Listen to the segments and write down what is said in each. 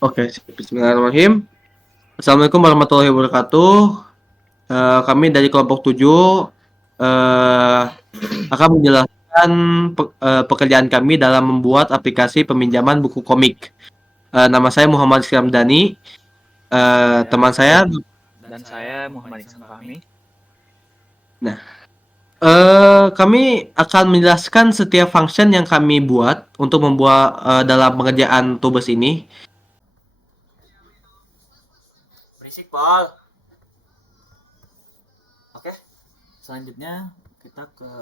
Oke, bismillahirrahmanirrahim. Assalamualaikum warahmatullahi wabarakatuh. Kami dari kelompok 7 eh, akan menjelaskan pekerjaan kami dalam membuat aplikasi peminjaman buku komik. Nama saya Muhammad Rizky Ramdhani. Teman saya. Dan saya Muhammad Iksan Fahmi. Nah, kami akan menjelaskan setiap function yang kami buat untuk membuat dalam pengerjaan Tubes ini. Berisik, Paul. Oke, selanjutnya kita ke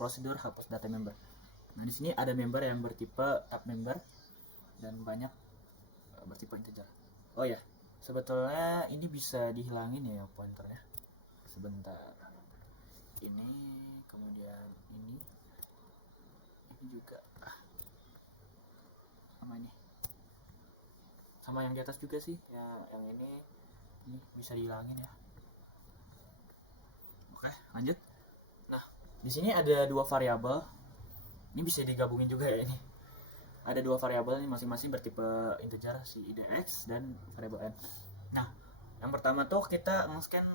prosedur hapus data member. Nah, di sini ada member yang bertipe tab member dan banyak bertipe integer. Oh ya, sebetulnya ini bisa dihilangin ya pointernya. Sebentar. Ini, kemudian ini juga. Sama ini. Sama yang di atas juga sih. Ya, yang ini bisa dihilangin ya. Oke, lanjut. Nah, di sini ada dua variabel. Ini bisa digabungin juga ya ini. Ada dua variabel ini masing-masing bertipe integer, si idx dan variabel n. Nah, yang pertama tuh kita nge-scan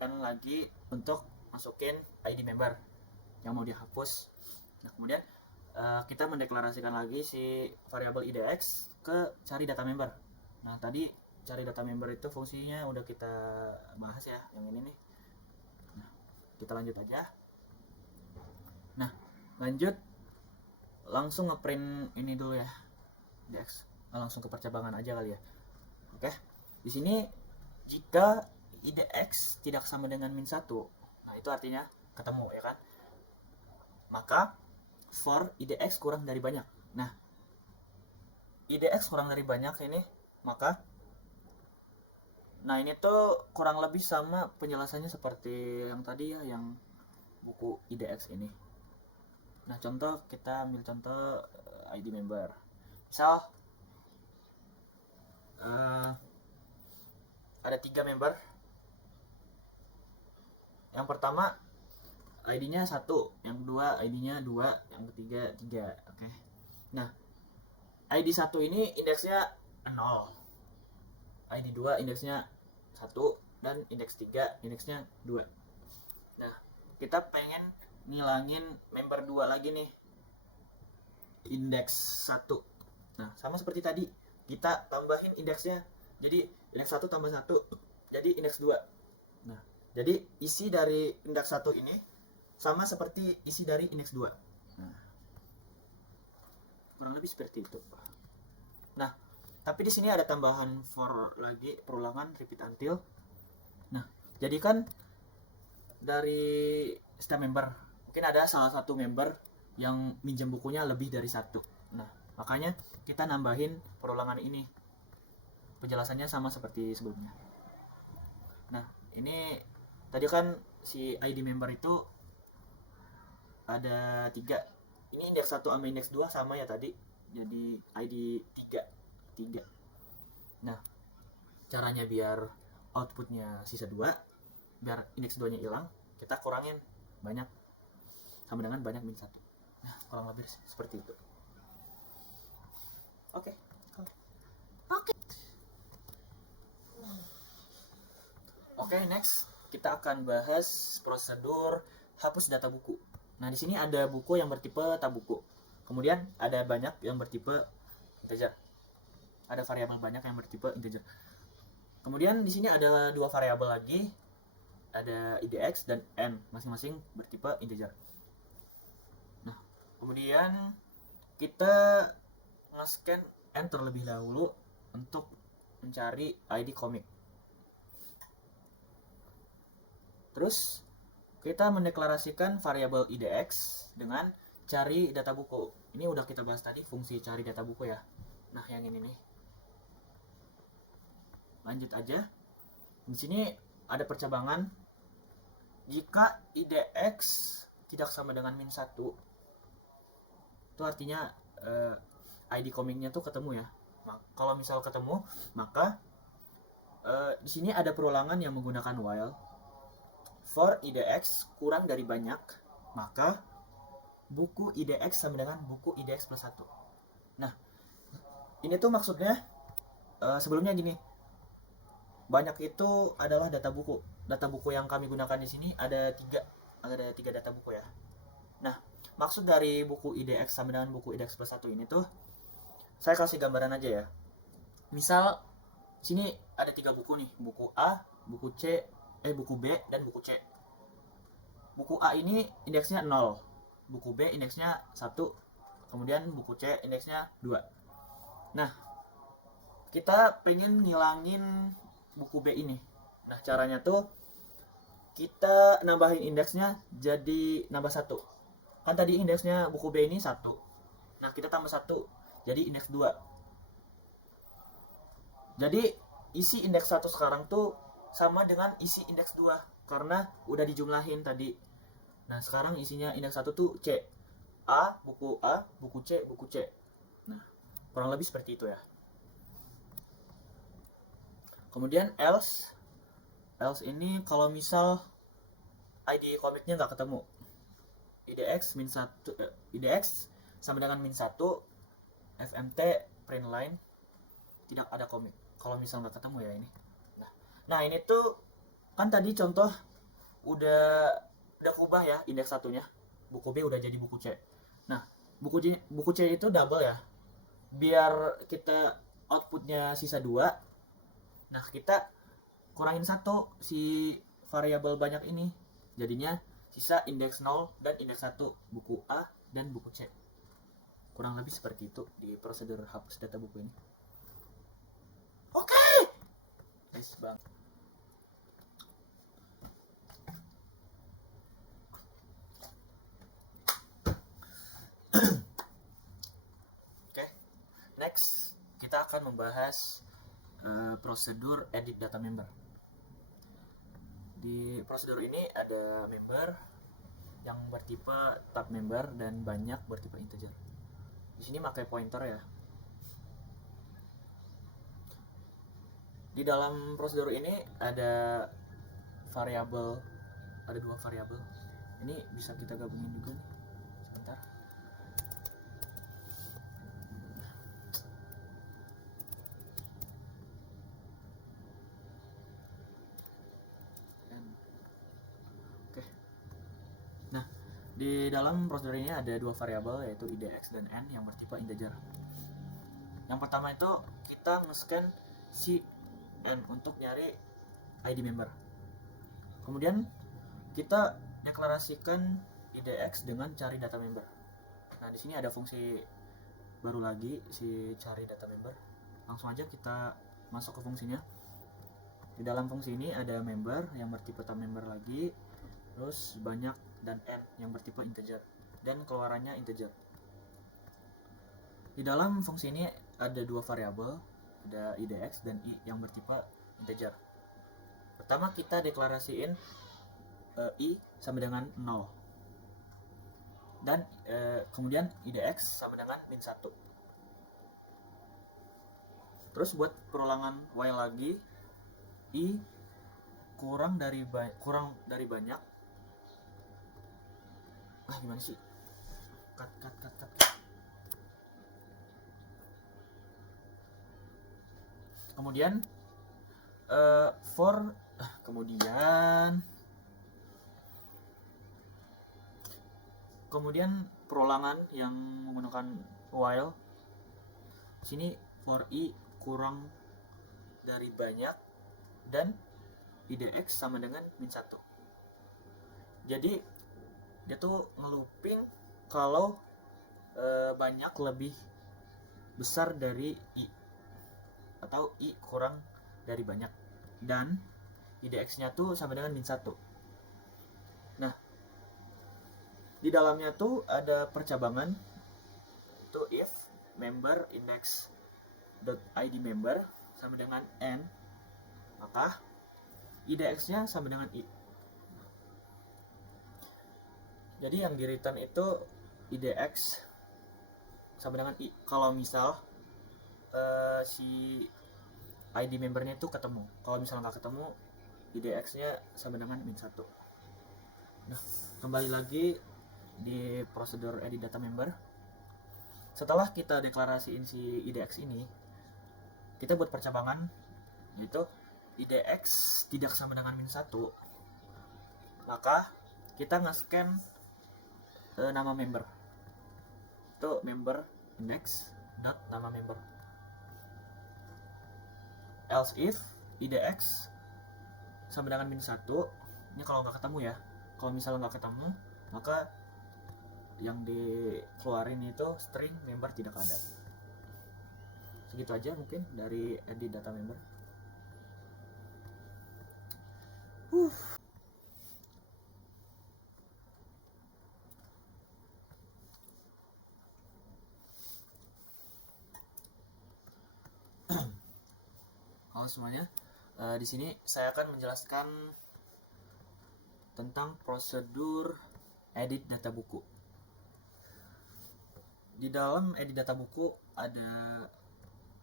n lagi untuk masukin id member yang mau dihapus. Nah, kemudian kita mendeklarasikan lagi si variabel idx ke cari data member. Nah, tadi cari data member itu fungsinya udah kita bahas ya, yang ini nih. Nah, kita lanjut aja. Nah, lanjut langsung ngeprint ini dulu ya, idx. Langsung ke percabangan aja kali ya. Oke. Di sini jika idx tidak sama dengan min 1, nah itu artinya ketemu ya kan. Maka for idx kurang dari banyak. Nah, idx kurang dari banyak ini, maka nah ini tuh kurang lebih sama penjelasannya seperti yang tadi ya, yang buku idx ini. Nah, contoh kita ambil contoh id member. Misal ada 3 member. Yang pertama ID-nya 1, yang kedua ID-nya 2, yang ketiga 3. Oke. Nah, ID 1 ini indeksnya 0. ID 2 indeksnya 1 dan indeks 3 indeksnya 2. Nah, kita pengen ngilangin member 2 lagi nih. Indeks 1. Nah, sama seperti tadi, kita tambahin indeksnya. Jadi indeks 1 tambah 1 jadi indeks 2. Nah, jadi isi dari indeks 1 ini sama seperti isi dari indeks 2. Nah, kurang lebih seperti itu. Nah, tapi di sini ada tambahan for lagi, perulangan repeat until. Nah, jadi kan dari setiap member mungkin ada salah satu member yang minjem bukunya lebih dari satu. Nah, makanya kita nambahin perulangan ini. Penjelasannya sama seperti sebelumnya. Nah, ini tadi kan si ID member itu ada 3. Ini indeks 1 sama indeks 2 sama ya tadi. Jadi ID 3. 3. Nah, caranya biar outputnya sisa 2, biar indeks 2 nya hilang, kita kurangin banyak sama dengan banyak min 1. Nah, kurang lebih seperti itu. Oke. Oke, next kita akan bahas prosedur hapus data buku. Nah, di sini ada buku yang bertipe tab buku. Kemudian ada banyak yang bertipe integer. Ada variabel banyak yang bertipe integer. Kemudian di sini ada dua variabel lagi, ada idx dan n, masing-masing bertipe integer. Nah, kemudian kita nge-scan n terlebih dahulu untuk mencari id komik. Terus kita mendeklarasikan variabel idx dengan cari data buku. Ini udah kita bahas tadi fungsi cari data buku ya. Nah, yang ini nih. Lanjut aja. Di sini ada percabangan. Jika idx tidak sama dengan min 1, itu artinya ID komiknya tuh ketemu ya. Nah, kalau misal ketemu, maka di sini ada perulangan yang menggunakan while. For idx kurang dari banyak, maka buku idx sama dengan buku idx plus 1. Nah, ini tuh maksudnya Sebelumnya gini, banyak itu adalah data buku. Data buku yang kami gunakan di sini ada tiga data buku ya. Nah, maksud dari buku IDX sama dengan buku IDX plus 1 ini tuh, saya kasih gambaran aja ya. Misal, sini ada 3 buku nih, buku A, buku buku B, dan buku C. Buku A ini indeksnya 0, buku B indeksnya 1, kemudian buku C indeksnya 2. Nah, kita pengen ngilangin buku B ini. Nah, caranya tuh kita nambahin indeksnya jadi nambah 1. Kan tadi indeksnya buku B ini 1. Nah, kita tambah 1 jadi indeks 2. Jadi isi indeks 1 sekarang tuh sama dengan isi indeks 2 karena udah dijumlahin tadi. Nah, sekarang isinya indeks 1 tuh C. A, buku C, buku C. Nah, kurang lebih seperti itu ya. Kemudian else ini kalau misal ID komiknya nggak ketemu, IDX sama dengan -1, FMT print line tidak ada komik. Kalau misal nggak ketemu ya ini. Nah ini tuh kan tadi contoh udah kubah ya indeks satunya. Buku B udah jadi buku C. Nah buku C itu double ya. Biar kita outputnya sisa 2. Nah kita kurangin 1 si variabel banyak ini. Jadinya sisa indeks 0 dan indeks 1 buku A dan buku C. Kurang lebih seperti itu di prosedur hapus data buku ini. Oke. Nice bang. Oke. Next kita akan membahas prosedur edit data member. Di prosedur ini ada member yang bertipe tab member dan banyak bertipe integer. Di sini pakai pointer ya. Di dalam prosedur ini ada variabel, ada 2 variabel. Ini bisa kita gabungin juga nih. Sebentar. Oke. Nah, di dalam prosedur ini ada 2 variabel yaitu IDX dan N yang bertipe integer. Yang pertama itu kita nge-scan si N untuk nyari ID member. Kemudian kita deklarasikan IDX dengan cari data member. Nah, di sini ada fungsi baru lagi si cari data member. Langsung aja kita masuk ke fungsinya. Di dalam fungsi ini ada member yang bertipe tab member lagi, terus banyak dan N yang bertipe integer dan keluarannya integer. Di dalam fungsi ini ada 2 variabel, ada IDX dan I yang bertipe integer. Pertama kita deklarasiin I sama dengan 0 dan kemudian IDX sama dengan -1. Terus buat perulangan while lagi, I kurang dari banyak. Gimana sih? Cut. Kemudian kemudian perulangan yang menggunakan while. Sini for I kurang dari banyak dan IDX sama dengan -1. Jadi dia tuh ngelooping kalau banyak lebih besar dari I atau I kurang dari banyak dan IDX-nya tuh sama dengan -1. Nah, di dalamnya tuh ada percabangan itu if member index.id member sama dengan N, maka IDX-nya sama dengan I. Jadi yang di return itu IDX sama dengan I kalau misal si ID membernya itu ketemu. Kalau misalnya nggak ketemu, IDX-nya sama dengan -1. Nah, kembali lagi di prosedur edit data member. Setelah kita deklarasiin si IDX ini, kita buat percabangan, yaitu IDX tidak sama dengan -1, maka kita nge-scan nama member. Itu member index dot nama member. Else if IDX sama dengan -1, ini kalau nggak ketemu ya. Kalau misalnya nggak ketemu, maka yang dikeluarin itu string member tidak ada. Segitu aja mungkin dari edit data member. Halo semuanya, di sini saya akan menjelaskan tentang prosedur edit data buku. Di dalam edit data buku ada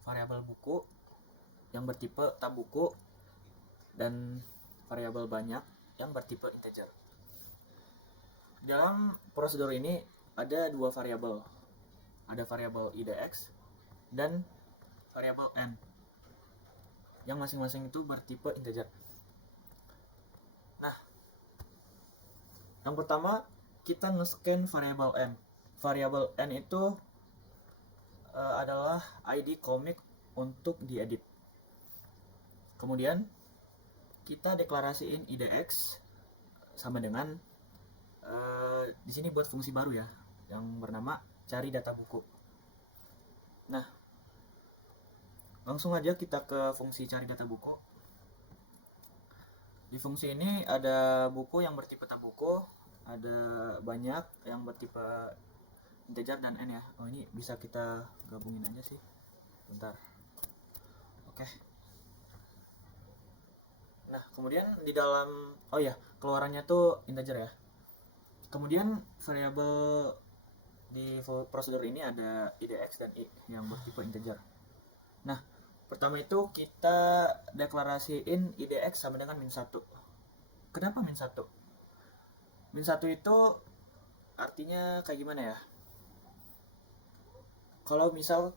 variabel buku yang bertipe tab buku dan variabel banyak yang bertipe integer. Dalam prosedur ini ada dua variabel. Ada variabel IDX dan variabel N yang masing-masing itu bertipe integer. Nah, yang pertama kita nge-scan variabel N. Variabel N itu adalah ID komik untuk diedit. Kemudian kita deklarasiin IDX sama dengan di sini buat fungsi baru ya, yang bernama cari data buku. Nah, langsung aja kita ke fungsi cari data buku. Di fungsi ini ada buku yang bertipe tab buku, ada banyak yang bertipe integer dan n ya. Oh, ini bisa kita gabungin aja sih. Bentar. Oke. Nah, kemudian di dalam keluarannya tuh integer ya. Kemudian variabel di prosedur ini ada IDX dan I yang bertipe integer. Nah, pertama itu kita deklarasiin IDX sama dengan -1. Kenapa -1? -1 itu artinya kayak gimana ya? Kalau misal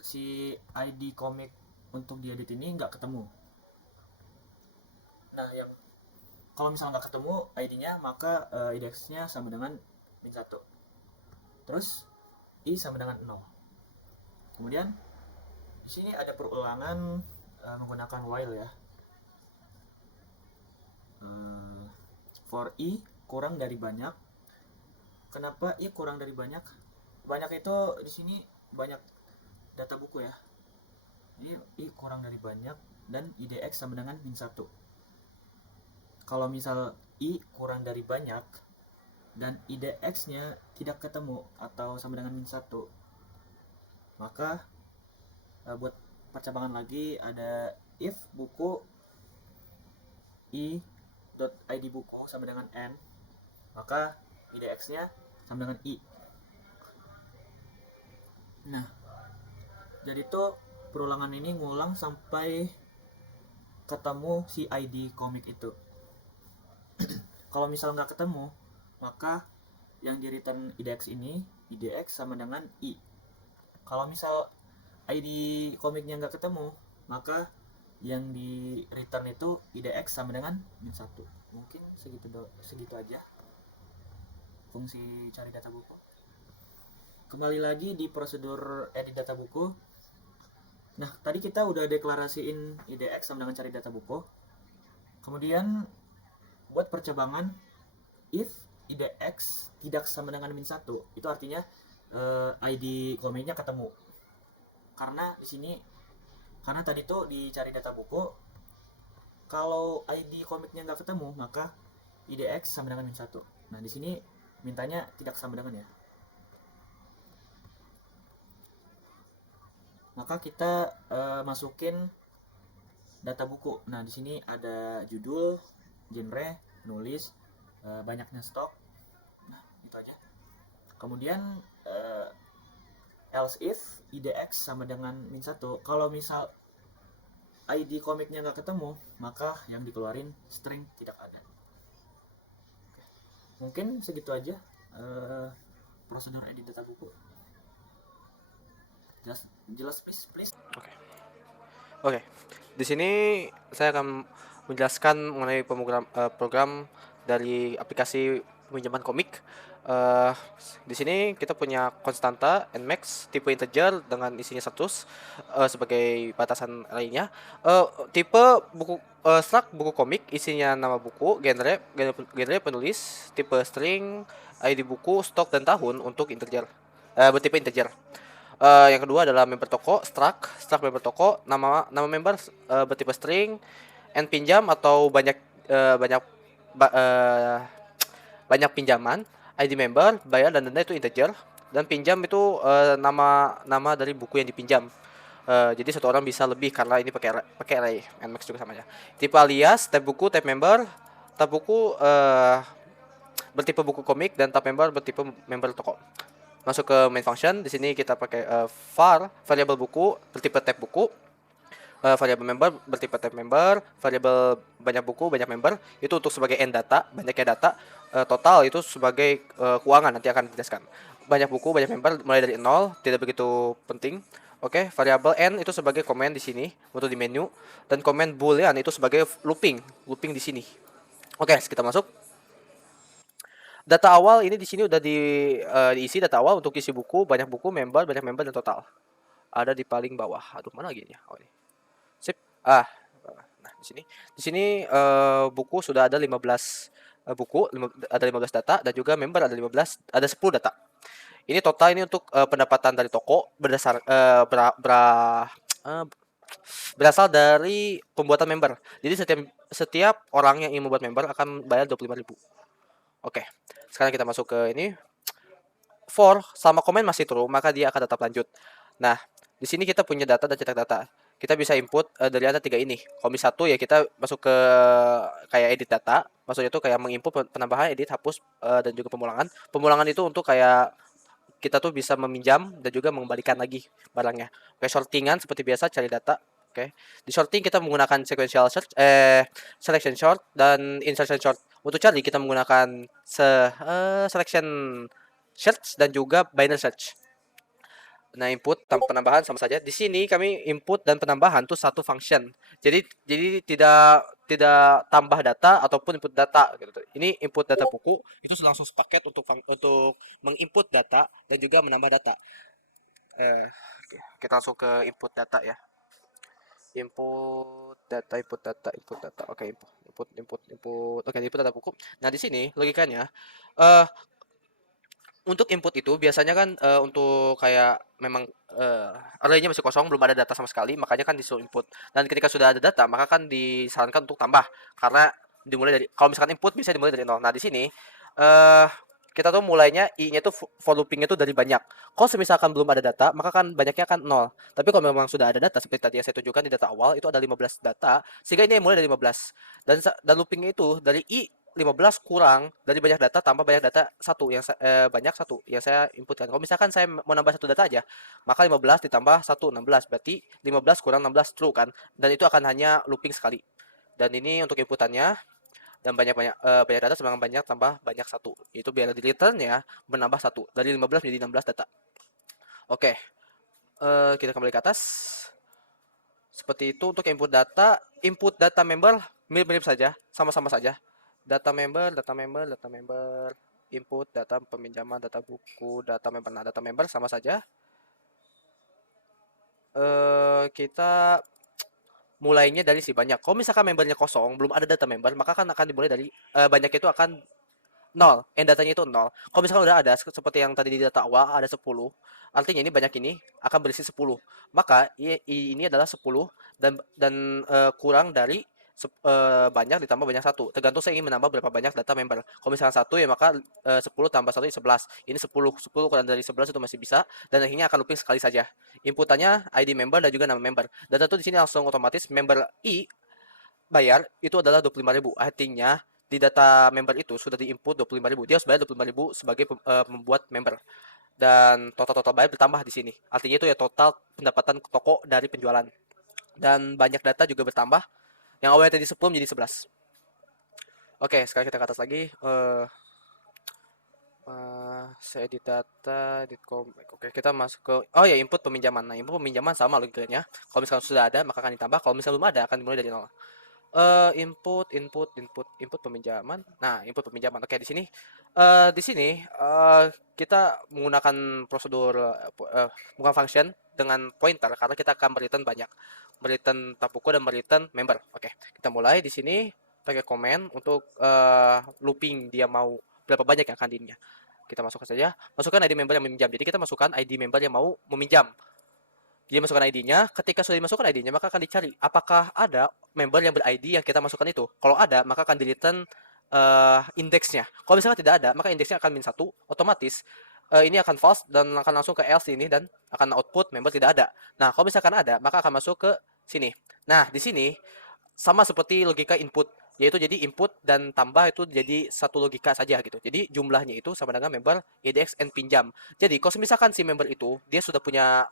si ID komik untuk diedit ini nggak ketemu. Nah, kalau misalnya nggak ketemu ID-nya, maka IDX-nya sama dengan -1. Terus I sama dengan 0. Kemudian di sini ada perulangan menggunakan while ya. For I kurang dari banyak. Kenapa I kurang dari banyak? Banyak itu di sini banyak data buku ya. Jadi I kurang dari banyak dan IDX sama dengan -1. Kalau misal I kurang dari banyak dan IDX-nya tidak ketemu atau sama dengan -1, maka buat percabangan lagi ada if buku i.id buku sama dengan n, maka IDX-nya sama dengan i. Nah, jadi tuh perulangan ini ngulang sampai ketemu si ID komik itu. Kalau misal nggak ketemu, maka yang di return IDX ini, IDX sama dengan I. Kalau misal ID komiknya nggak ketemu, maka yang di return itu IDX sama dengan -1. Mungkin segitu aja fungsi cari data buku. Kembali lagi di prosedur edit data buku. Nah, tadi kita udah deklarasiin IDX sama dengan cari data buku. Kemudian buat percabangan if IDX tidak sama dengan -1, itu artinya ID komiknya ketemu. Karena di sini, karena tadi tuh dicari data buku, kalau ID komiknya nggak ketemu, maka IDX sama dengan -1. Nah, di sini mintanya tidak sama dengan ya. Maka kita masukin data buku. Nah, di sini ada judul, genre, nulis, banyaknya stok. Nah, itu aja. Kemudian else if IDX sama dengan -1. Kalau misal ID komiknya nggak ketemu, maka yang dikeluarin string tidak ada. Oke. Mungkin segitu aja prosedur edit data buku. Jelas please. Oke. Oke, di sini saya akan menjelaskan mengenai program dari aplikasi peminjaman komik. Eh, di sini kita punya konstanta nmax tipe integer dengan isinya 100 sebagai batasan lainnya. Eh, Tipe buku struct buku komik isinya nama buku, genre penulis, tipe string, ID buku, stok dan tahun untuk integer. Bertipe integer. Yang kedua adalah member toko, struct member toko, nama member bertipe string, and pinjam atau banyak ba- eh, banyak pinjaman, ID member, bayar dan denda itu integer, dan pinjam itu nama dari buku yang dipinjam. Jadi satu orang bisa lebih karena ini pakai array, nmax juga sama ya. Tipe alias, tab buku, tab member, tab buku bertipe buku komik dan tab member bertipe member toko. Masuk ke main function, di sini kita pakai var variabel buku bertipe tab buku, variabel member bertipe tab member, variabel banyak buku banyak member itu untuk sebagai end data, banyaknya data, total itu sebagai keuangan, nanti akan dijelaskan. Banyak buku banyak member mulai dari 0, tidak begitu penting. Oke, variabel n itu sebagai komen di sini untuk di menu, dan komen boolean itu sebagai looping di sini. Oke, kita masuk. Data awal ini di sini udah diisi data awal untuk isi buku, banyak banyak member dan total. Ada di paling bawah. Aduh, mana lagi ya? Oh, ini. Sip. Nah, di sini. Di sini buku sudah ada 15 buku, ada 15 data, dan juga member ada 15, ada 10 data. Ini total ini untuk pendapatan dari toko berdasar berasal dari pembuatan member. Jadi setiap orang yang ingin membuat member akan bayar 25.000. Oke. Sekarang kita masuk ke ini. For sama komen masih true, maka dia akan tetap lanjut. Nah, di sini kita punya data dan cetak data. Kita bisa input dari antara tiga ini. Kalau satu ya kita masuk ke kayak edit data, maksudnya itu kayak menginput penambahan, edit, hapus, dan juga pemulangan. Pemulangan itu untuk kayak kita tuh bisa meminjam dan juga mengembalikan lagi barangnya. Oke, sortingan seperti biasa cari data. Oke. Di sorting kita menggunakan sequential search, selection sort dan insertion sort. Untuk cari kita menggunakan selection search dan juga binary search. Nah, input tanpa penambahan sama saja. Di sini kami input dan penambahan tuh satu function. Jadi tidak tambah data ataupun input data gitu. Ini input data buku itu langsung sepaket untuk menginput data dan juga menambah data. Eh, kita langsung ke input data ya. Input data. Oke, input. Oke, input data buku. Nah, di sini logikanya eh untuk input itu biasanya kan, untuk kayak memang, arraynya masih kosong, belum ada data sama sekali, makanya kan disuruh input. Dan ketika sudah ada data, maka kan disarankan untuk tambah, karena dimulai dari kalau misalkan input bisa dimulai dari nol. Nah, di sini, eee, kita tuh mulainya i-nya tuh for looping-nya tuh dari banyak. Kalau semisalkan belum ada data, maka kan banyaknya kan nol. Tapi kalau memang sudah ada data seperti tadi yang saya tunjukkan di data awal, itu ada 15 data, sehingga ini mulai dari 15. Dan looping itu dari i 15 kurang dari banyak data tambah banyak data satu banyak satu yang saya inputkan. Kalau misalkan saya mau nambah satu data aja, maka 15 ditambah 1 16, berarti 15 kurang 16 true kan. Dan itu akan hanya looping sekali. Dan ini untuk inputannya, dan banyak data sama banyak tambah banyak satu. Itu biar di return ya menambah satu dari 15 menjadi 16 data. Oke, kita kembali ke atas. Seperti itu untuk input data member mirip-mirip saja, sama-sama saja. Data member, input data peminjaman, data buku, data member. Nah, data member sama saja. Kita mulainya dari si banyak. Kalau misalkan membernya kosong, belum ada data member, maka kan akan dimulai dari banyak itu akan nol, datanya itu nol. Kalau misalkan udah ada seperti yang tadi di data awal ada 10, artinya ini banyak ini akan berisi 10. Maka ini adalah 10 dan kurang dari banyak ditambah banyak satu. Tergantung saya ingin menambah berapa banyak data member. Kalau misalkan satu ya maka 10 tambah 1 11. Ini 10 kurang dari 11 itu masih bisa, dan akhirnya akan looping sekali saja. Inputannya ID member dan juga nama member. Data itu di sini langsung otomatis member i bayar itu adalah 25.000. Artinya di data member itu sudah diinput 25.000. Dia harus bayar 25.000 sebagai membuat member. Dan total bayar bertambah di sini. Artinya itu ya total pendapatan toko dari penjualan. Dan banyak data juga bertambah. Yang awalnya tadi 10 menjadi 11. Oke, sekarang kita ke atas lagi. Saya edit data, edit comic. Oke, kita masuk ke oh ya input peminjaman. Nah, input peminjaman sama logikanya. Kalau misalkan sudah ada, maka akan ditambah. Kalau misalnya belum ada, akan dimulai dari nol. Input peminjaman. Nah, input peminjaman. Oke, di sini kita menggunakan prosedur bukan function dengan pointer karena kita akan mereturn banyak. Mereturn tab buku dan mereturn member. Oke, kita mulai di sini pakai comment untuk looping dia mau berapa banyak yang akan diinnya. Kita masukkan saja, masukkan ID member yang meminjam. Jadi kita masukkan ID member yang mau meminjam. Dia masukkan ID-nya, ketika sudah dimasukkan ID-nya, maka akan dicari apakah ada member yang ber-ID yang kita masukkan itu. Kalau ada, maka akan di-return indeksnya. Kalau misalnya tidak ada, maka indeksnya akan -1, otomatis ini akan false dan akan langsung ke else ini dan akan output member tidak ada. Nah, kalau misalkan ada, maka akan masuk ke sini. Nah, di sini sama seperti logika input, yaitu jadi input dan tambah itu jadi satu logika saja gitu. Jadi jumlahnya itu sama dengan member EDX and pinjam. Jadi kalau misalkan si member itu dia sudah punya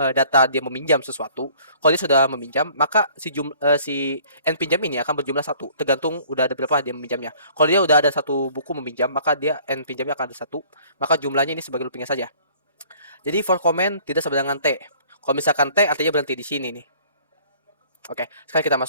data dia meminjam sesuatu, kalau dia sudah meminjam, maka si N pinjam ini akan berjumlah 1, tergantung udah ada berapa dia meminjamnya. Kalau dia udah ada 1 buku meminjam, maka dia N pinjamnya akan ada 1, maka jumlahnya ini sebagai loopingnya saja. Jadi for comment tidak sama dengan T. Kalau misalkan T artinya berhenti di sini nih. Oke, sekarang kita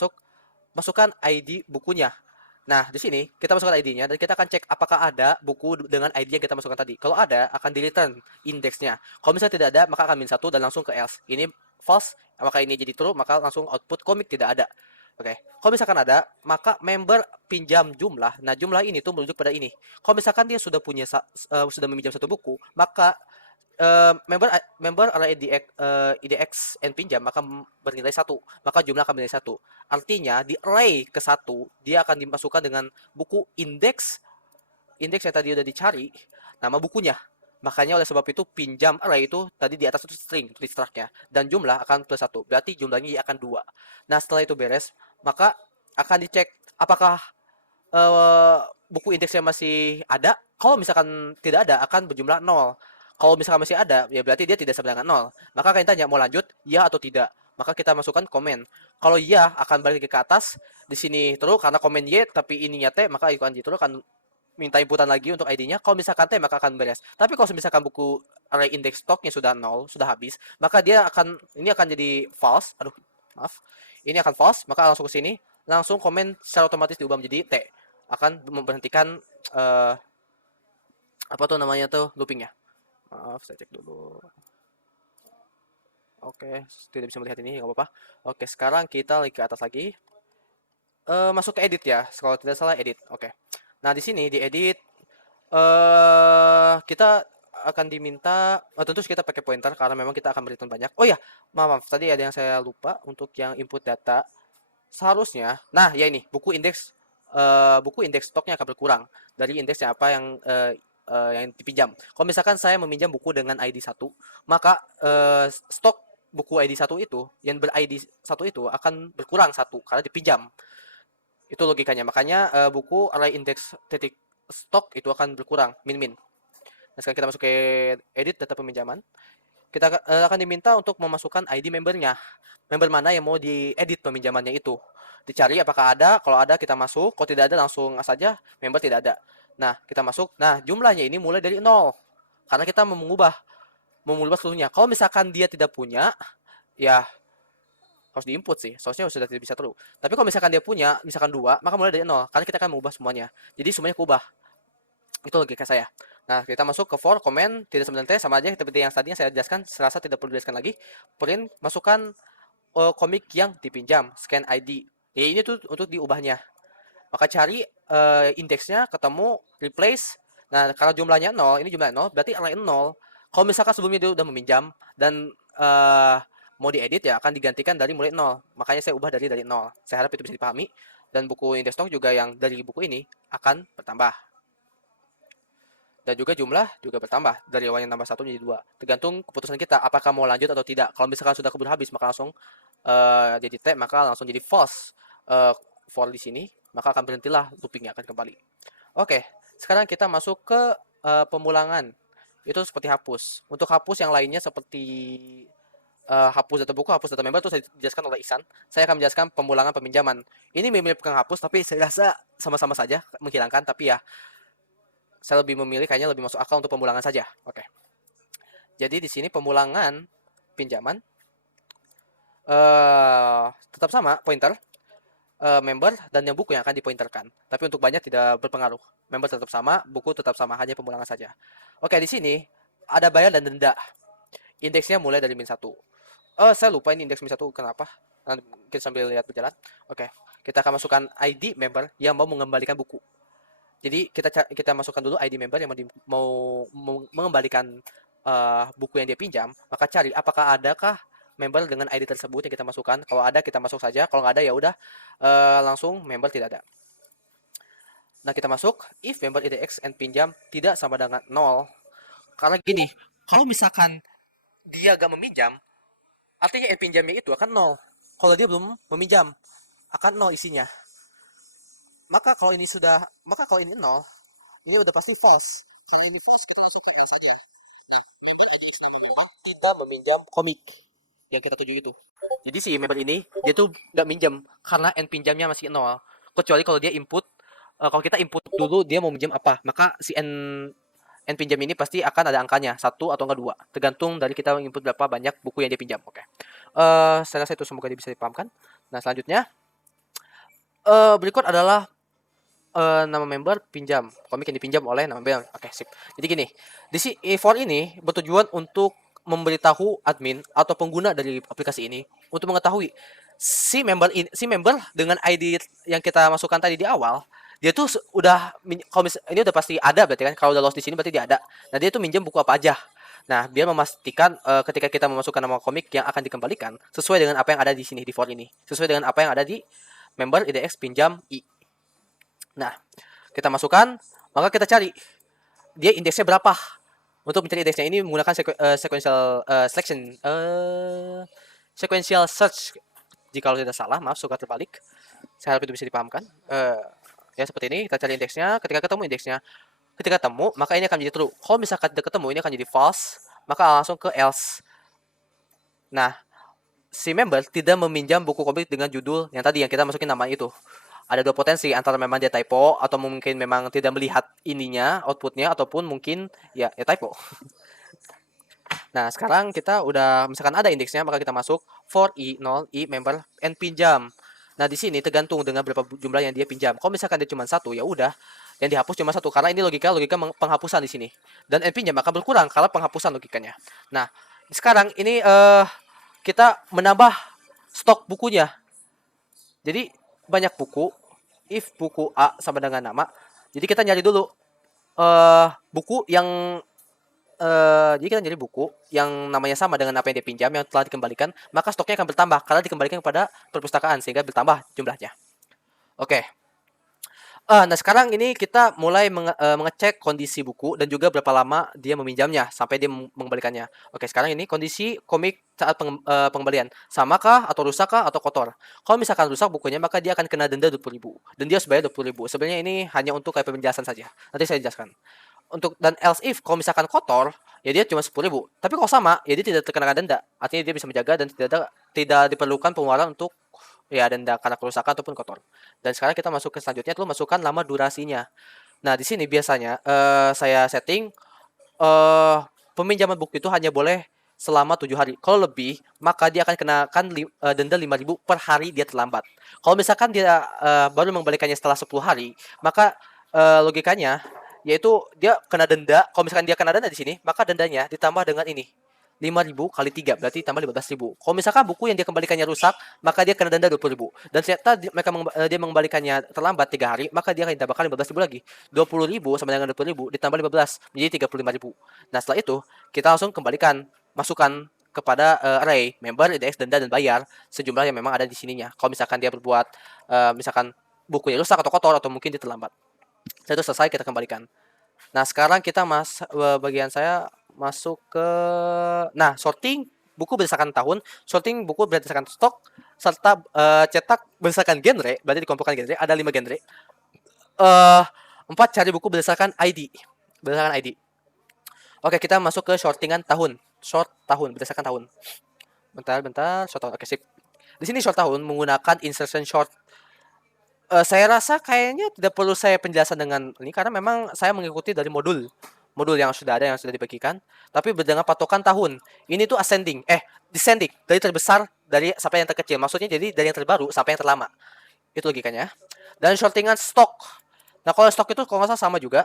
masukkan ID bukunya. Nah, di sini kita masukkan ID-nya dan kita akan cek apakah ada buku dengan ID yang kita masukkan tadi. Kalau ada, akan di-return indeksnya. Kalau misalnya tidak ada, maka akan -1 dan langsung ke else. Ini false, maka ini jadi true, maka langsung output komik tidak ada. Oke. Kalau misalkan ada, maka member pinjam jumlah. Nah, jumlah ini tuh merujuk pada ini. Kalau misalkan dia sudah sudah meminjam 1 buku, maka member adalah IDX and pinjam maka bernilai 1, maka jumlah akan bernilai 1. Artinya di array ke 1 dia akan dimasukkan dengan buku indeks yang tadi udah dicari nama bukunya. Makanya oleh sebab itu pinjam array itu tadi di atas itu string itu struct-nya dan jumlah akan +1. Berarti jumlahnya akan 2. Nah, setelah itu beres, maka akan dicek apakah buku indeksnya masih ada. Kalau misalkan tidak ada, akan berjumlah 0. Kalau misalkan masih ada, ya berarti dia tidak sama dengan 0. Maka akan ditanya mau lanjut, ya atau tidak. Maka kita masukkan komen. Kalau ya, akan balik ke atas. Di sini terus karena komen Y, tapi ininya T, maka ikutan Y terus akan minta inputan lagi untuk ID-nya. Kalau misalkan T, maka akan beres. Tapi kalau misalkan buku array index stoknya sudah 0, sudah habis, maka ini akan jadi false. Aduh, maaf. Ini akan false, maka langsung ke sini. Langsung komen secara otomatis diubah menjadi T. Akan memberhentikan apa tuh namanya tuh loopingnya. Maaf, saya cek dulu. Oke, tidak bisa melihat ini, nggak apa-apa. Oke, sekarang kita lagi ke atas lagi. Masuk ke edit ya, kalau tidak salah edit. Oke. Nah, di sini di edit kita akan diminta tentu kita pakai pointer karena memang kita akan berikan banyak. Oh ya, maaf, tadi ada yang saya lupa untuk yang input data. Seharusnya, nah ya ini buku indeks stoknya akan berkurang dari indeksnya apa yang dipinjam. Kalau misalkan saya meminjam buku dengan ID 1, maka stok buku ID 1 itu yang ber-ID 1 itu akan berkurang 1 karena dipinjam. Itu logikanya. Makanya buku array index titik stok itu akan berkurang min. Nah, sekarang kita masuk ke edit data peminjaman. Kita akan diminta untuk memasukkan ID membernya. Member mana yang mau diedit peminjamannya itu. Dicari apakah ada, kalau ada kita masuk, kalau tidak ada langsung saja member tidak ada. Nah, kita masuk. Nah, jumlahnya ini mulai dari 0. Karena kita mengubah seluruhnya. Kalau misalkan dia tidak punya, ya harus diinput sih. Soalnya sudah tidak bisa true. Tapi kalau misalkan dia punya, misalkan 2, maka mulai dari 0. Karena kita akan mengubah semuanya. Jadi semuanya kubah. Itu logika saya. Nah, kita masuk ke for, comment, tidak sebenarnya sama aja seperti yang tadinya saya jelaskan. Serasa tidak perlu dijelaskan lagi. Print, masukkan komik yang dipinjam, scan ID. Ya, ini tuh untuk diubahnya. Maka cari indeksnya, ketemu, replace. Nah, karena jumlahnya 0, ini jumlahnya 0, berarti array 0. Kalau misalkan sebelumnya dia udah meminjam dan mau diedit ya akan digantikan dari mulai 0. Makanya saya ubah dari 0. Saya harap itu bisa dipahami. Dan buku index stock juga yang dari buku ini akan bertambah. Dan juga jumlah juga bertambah dari awalnya nambah 1 menjadi 2. Tergantung keputusan kita apakah mau lanjut atau tidak. Kalau misalkan sudah keburu habis maka langsung jadi T, maka langsung jadi false for di sini, maka akan berhentilah loopingnya akan kembali. Oke, sekarang kita masuk ke pemulangan. Itu seperti hapus. Untuk hapus yang lainnya seperti hapus data buku, hapus data member itu saya dijelaskan oleh Ihsan. Saya akan menjelaskan pemulangan peminjaman. Ini mirip-mirip hapus tapi saya rasa sama-sama saja menghilangkan, tapi ya saya lebih memilih kayaknya lebih masuk akal untuk pemulangan saja. Oke. Jadi di sini pemulangan pinjaman tetap sama pointer, member dan yang buku yang akan dipointerkan. Tapi untuk banyak tidak berpengaruh. Member tetap sama, buku tetap sama, hanya pemulangan saja. Oke, di sini ada bayar dan denda. Indeksnya mulai dari -1. Saya lupa ini indeks -1 kenapa. Nanti mungkin sambil lihat berjalan. Oke, kita akan masukkan ID member yang mau mengembalikan buku. Jadi kita masukkan dulu ID member yang mau mengembalikan buku yang dia pinjam, maka cari apakah adakah member dengan ID tersebut yang kita masukkan. Kalau ada kita masuk saja, kalau nggak ada ya udah langsung member tidak ada. Nah, kita masuk if member IDX and pinjam tidak sama dengan 0. Karena gini, kalau misalkan dia gak meminjam, artinya N pinjamnya itu akan 0. Kalau dia belum meminjam, akan 0 isinya. Maka kalau ini 0, ini udah pasti false. Kalau ini false, kita masukkan false saja. Nah, member IDX memang tidak meminjam komik yang kita tuju itu. Jadi si member ini, dia tuh gak minjam, karena N pinjamnya masih 0. Kecuali kalau dia input, kalau kita input dulu dia mau minjam apa, maka si N pinjam ini pasti akan ada angkanya, 1 atau enggak 2. Tergantung dari kita input berapa banyak buku yang dia pinjam. Oke. Saya rasa itu semoga dia bisa dipahamkan. Nah, selanjutnya berikut adalah nama member pinjam, komik yang dipinjam oleh nama member. Oke, sip. Jadi gini, di si for ini bertujuan untuk memberitahu admin atau pengguna dari aplikasi ini untuk mengetahui si member dengan ID yang kita masukkan tadi di awal, dia tuh udah kalau ini udah pasti ada berarti kan, kalau udah lost di sini berarti dia ada. Nah, dia tuh minjem buku apa aja. Nah, biar memastikan ketika kita memasukkan nama komik yang akan dikembalikan sesuai dengan apa yang ada di sini di for ini, sesuai dengan apa yang ada di member IDX pinjam I. Nah, kita masukkan, maka kita cari dia indeksnya berapa. Untuk mencari indeksnya ini menggunakan sequential selection, sequential search jika tidak salah, maaf suka terbalik. Saya harap itu bisa dipahamkan. Ya seperti ini, kita cari indeksnya. Ketika ketemu indeksnya, ketika ketemu, maka ini akan menjadi true. Kalau misalkan tidak ketemu, ini akan jadi false, maka langsung ke else. Nah, si member tidak meminjam buku komik dengan judul yang tadi yang kita masukin nama itu. Ada dua potensi, antara memang dia typo atau mungkin memang tidak melihat ininya, outputnya, ataupun mungkin ya typo. Nah, sekarang kita udah misalkan ada indeksnya, maka kita masuk for i 0 i member and pinjam. Nah, di sini tergantung dengan berapa jumlah yang dia pinjam. Kalau misalkan dia cuma 1, ya udah yang dihapus cuma 1 karena ini logika penghapusan di sini. Dan n pinjam akan berkurang kalau penghapusan logikanya. Nah, sekarang ini kita menambah stok bukunya. Jadi banyak buku, if buku A sama dengan nama. Jadi kita nyari dulu buku yang jadi kita nyari buku yang namanya sama dengan apa yang dia pinjam yang telah dikembalikan, maka stoknya akan bertambah karena dikembalikan kepada perpustakaan sehingga bertambah jumlahnya. Oke. Nah sekarang ini kita mulai mengecek kondisi buku dan juga berapa lama dia meminjamnya sampai dia mengembalikannya. Oke, sekarang ini kondisi komik saat pengembalian. Samakah atau rusakkah atau kotor? Kalau misalkan rusak bukunya, maka dia akan kena denda 20.000 dan dia harus bayar 20.000. Sebenarnya ini hanya untuk kayak penjelasan saja. Nanti saya jelaskan. Dan else if kalau misalkan kotor, ya dia cuma 10.000. Tapi kalau sama, ya dia tidak terkena denda. Artinya dia bisa menjaga dan tidak diperlukan pengeluaran untuk ya denda karena kerusakan ataupun kotor. Dan sekarang kita masuk ke selanjutnya, itu masukkan lama durasinya. Nah, di sini biasanya saya setting peminjaman buku itu hanya boleh selama 7 hari. Kalau lebih, maka dia akan kenakan denda 5.000 per hari dia terlambat. Kalau misalkan dia baru mengembalikannya setelah 10 hari, maka logikanya yaitu dia kena denda. Kalau misalkan dia kena denda di sini, maka dendanya ditambah dengan ini. 5.000 kali 3 berarti tambah 15.000. Kalau misalkan buku yang dia kembalikannya rusak, maka dia kena denda 20.000. Dan ternyata dia mengembalikannya terlambat 3 hari, maka dia akan ditambahkan 15.000 lagi. 20.000 sama dengan 20.000 ditambah 15 menjadi 35.000. Nah, setelah itu kita langsung masukkan kepada array member, IDX, denda dan bayar sejumlah yang memang ada di sininya. Kalau misalkan dia berbuat misalkan bukunya rusak atau kotor atau mungkin dia terlambat. Setelah itu selesai kita kembalikan. Nah, sekarang kita bagian saya masuk ke sorting buku berdasarkan tahun, sorting buku berdasarkan stok, serta cetak berdasarkan genre, berarti dikelompokkan genre, ada 5 genre. 4 cari buku berdasarkan ID. Oke, kita masuk ke sortingan tahun. Short tahun berdasarkan tahun. Bentar, short tahun. Oke, sip. Di sini short tahun menggunakan insertion short. Saya rasa kayaknya tidak perlu saya penjelasan dengan ini karena memang saya mengikuti dari modul yang sudah ada yang sudah dibagikan, tapi dengan patokan tahun. Ini tuh descending dari terbesar dari sampai yang terkecil. Maksudnya jadi dari yang terbaru sampai yang terlama. Itu logikanya. Dan shortingan stok. Nah, kalau stok itu kalau nggak salah sama juga.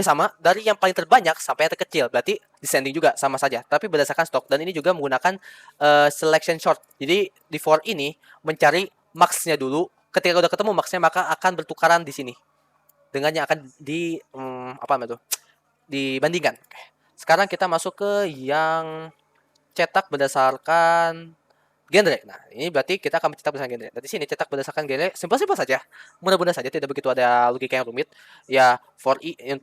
Sama dari yang paling terbanyak sampai yang terkecil. Berarti descending juga sama saja, tapi berdasarkan stok. Dan ini juga menggunakan selection short. Jadi di for ini mencari max-nya dulu. Ketika udah ketemu max-nya maka akan bertukaran di sini dengan yang akan apa namanya tuh? Dibandingkan. Oke. Sekarang kita masuk ke yang cetak berdasarkan genre. Nah, ini berarti kita akan mencetak berdasarkan genre. Di sini cetak berdasarkan genre, simpel-simpel saja. Mudah-mudahan saja tidak begitu ada logika yang rumit. Ya, for yang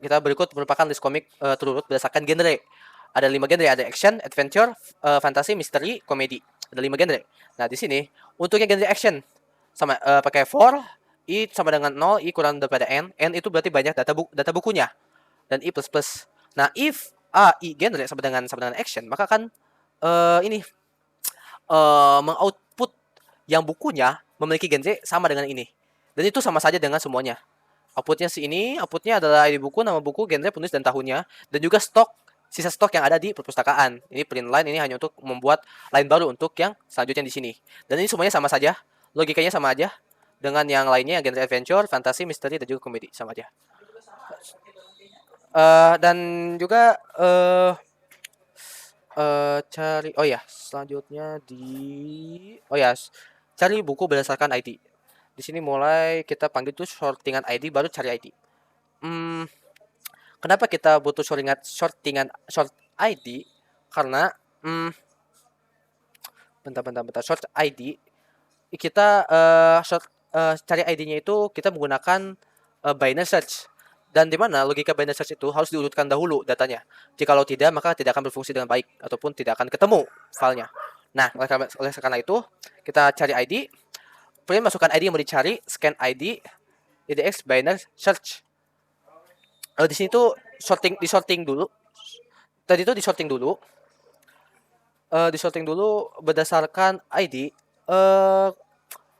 kita berikut merupakan list komik terurut berdasarkan genre. Ada 5 genre, ada action, adventure, fantasy, misteri, komedi. Ada 5 genre. Nah, di sini untuk yang genre action sama pakai for, i sama dengan 0, i kurang daripada n itu berarti banyak data bukunya. Dan i plus plus. Nah, if i genre sama dengan action, maka akan ini mengoutput yang bukunya memiliki genre sama dengan ini. Dan itu sama saja dengan semuanya. Outputnya outputnya adalah ID buku, nama buku, genre, penulis, dan tahunnya. Dan juga sisa stok yang ada di perpustakaan. Ini print line, ini hanya untuk membuat line baru untuk yang selanjutnya di sini. Dan ini semuanya sama saja. Logikanya sama aja. Dengan yang lainnya, genre adventure, fantasy, misteri, dan juga komedi. Sama aja. Dan juga cari selanjutnya cari buku berdasarkan ID. Di sini mulai kita panggil tuh shortingan ID baru cari ID. Kenapa kita butuh short ID? Karena bentar short ID kita cari ID-nya itu kita menggunakan binary search. Dan di mana logika binary search itu harus diurutkan dahulu datanya. Jikalau tidak, maka tidak akan berfungsi dengan baik ataupun tidak akan ketemu filenya. Nah, oleh karena itu kita cari ID, kemudian masukkan ID yang mau dicari, scan ID, IDX binary search. Di sini tuh disorting dulu. Tadi itu disorting dulu. Disorting dulu berdasarkan ID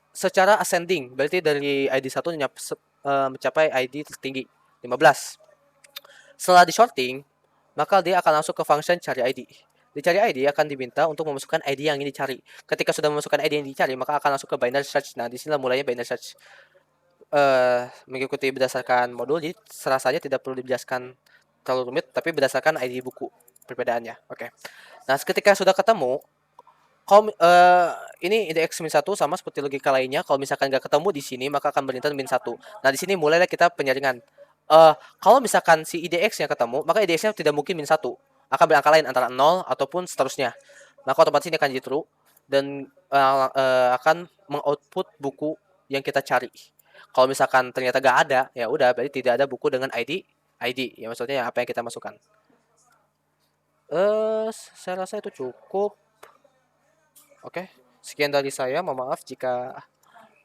secara ascending. Berarti dari ID 1 mencapai ID tertinggi 15. Setelah disorting, maka dia akan langsung ke function cari ID. Dicari ID akan diminta untuk memasukkan ID yang ingin dicari. Ketika sudah memasukkan ID yang dicari, maka akan langsung ke binary search. Nah, di sini mulainya binary search. Mengikuti berdasarkan modul, jadi serasanya tidak perlu dijelaskan terlalu rumit, tapi berdasarkan ID buku perbedaannya. Oke. Nah, ketika sudah ketemu, kalau ini IDX min 1 sama seperti logika lainnya, kalau misalkan nggak ketemu di sini, maka akan berintern min 1. Nah, di sini mulailah kita penyaringan. Kalau misalkan si IDX-nya ketemu, maka IDX-nya tidak mungkin min 1. Akan berangka lain antara 0 ataupun seterusnya. Maka otomatis ini akan jadi true dan akan mengoutput buku yang kita cari. Kalau misalkan ternyata gak ada, ya udah berarti tidak ada buku dengan ID. Ya maksudnya apa yang kita masukkan. Saya rasa itu cukup. Oke, sekian dari saya. Mohon maaf jika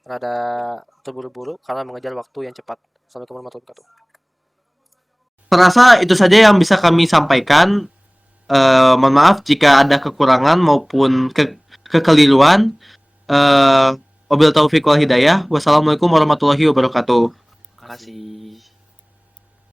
rada terburu-buru karena mengejar waktu yang cepat. Assalamualaikum warahmatullahi wabarakatuh. Terasa itu saja yang bisa kami sampaikan. Mohon maaf jika ada kekurangan maupun kekeliruan. Wabillahi taufiq wal hidayah. Wassalamualaikum warahmatullahi wabarakatuh. Terima kasih.